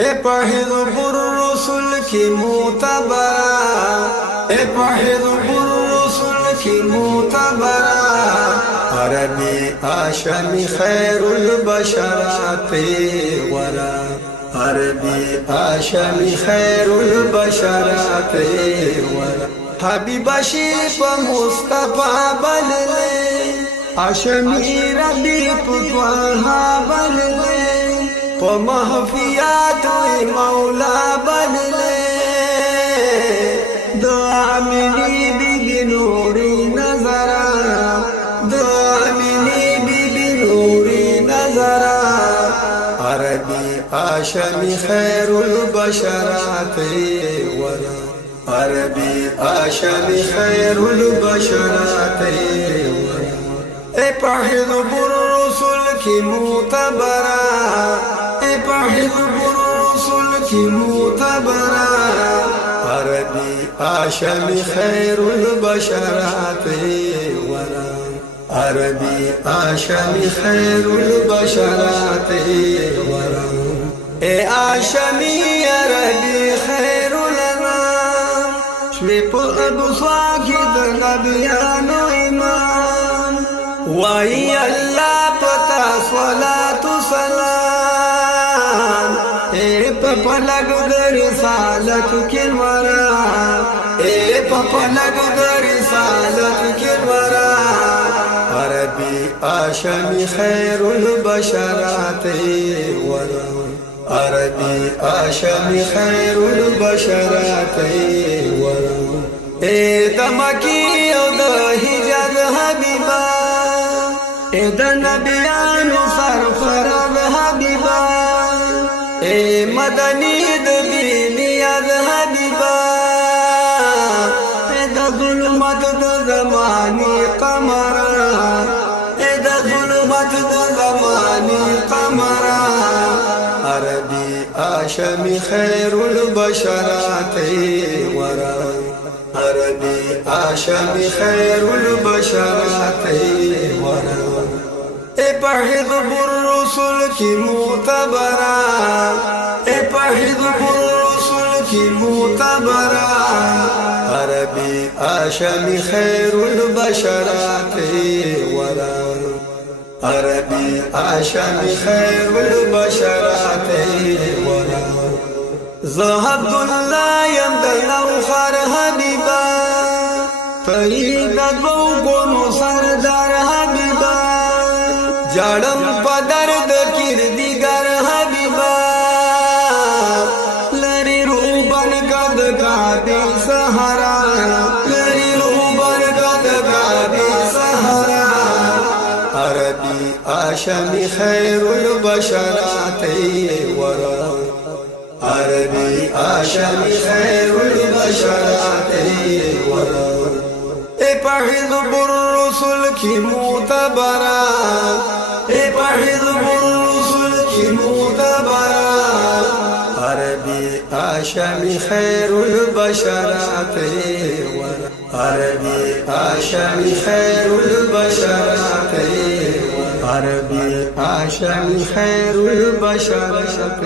حزب الرسل کی معتبرہ حزب الرسل کی معتبرہ عربی آشمی خیر البشرات ورا عربی آشمی خیر البشرات ورا حبیب شیف مصطفیٰ بللے آشمی ربی پتوہا بللے پا محفیات مولا بللے دعا منی بی نوری نظرہ دعا منی بی نوری نظرہ عربی آشمی خیر البشرات ورا عربی آشمی خیر البشرات ورا حزب الرسل کی معتبرہ حزب الرسل کی معتبرہ عربی آشمی خیر البشرات ورا عربی آشمی خیر البشرات ورا آشمی عربی خیر الانام شوی پا ادوسا کی در نبیانو ایمان وائی اللہ پتا صلاة سلام پپلگ در رسالت کن ورا پپلگ در رسالت کن ورا عربی آشمی خیر البشرات ورا عربی آشمی خیر البشرات ورا دمکی او دا حجاز حبیبا دا نبیانو سرفراز حبیبا مدنی دبینیاز حبیبا دا ظلمت دا زمانی قمرا دا ظلمت دا زمانی قمرا عربی آشمی خیر البشرات ورا عربی آشمی خیر البشرات ورا حزب الرسل کی معتبرہ حزب الرسل کی معتبرہ عربی آشمی خیر البشرات ورا عربی آشمی خیر البشرات ورا زہد اللہ یمدنو خر حبیبا فریدت بوگونو سردار حبیبا جاڑم پا درد کردگر حبیبا لری روبن قد قادل سہرا لری روبن قد قادل سہرا عربی آشمی خیر البشرات ورا عربی آشمی خیر البشرات ورا حزب الرسل کی معتبرہ حزب الرسل کی معتبرہ عربی آشمی خیر البشرات ورا عربی آشمی خیر البشرات ورا عربی آشمی خیر البشرات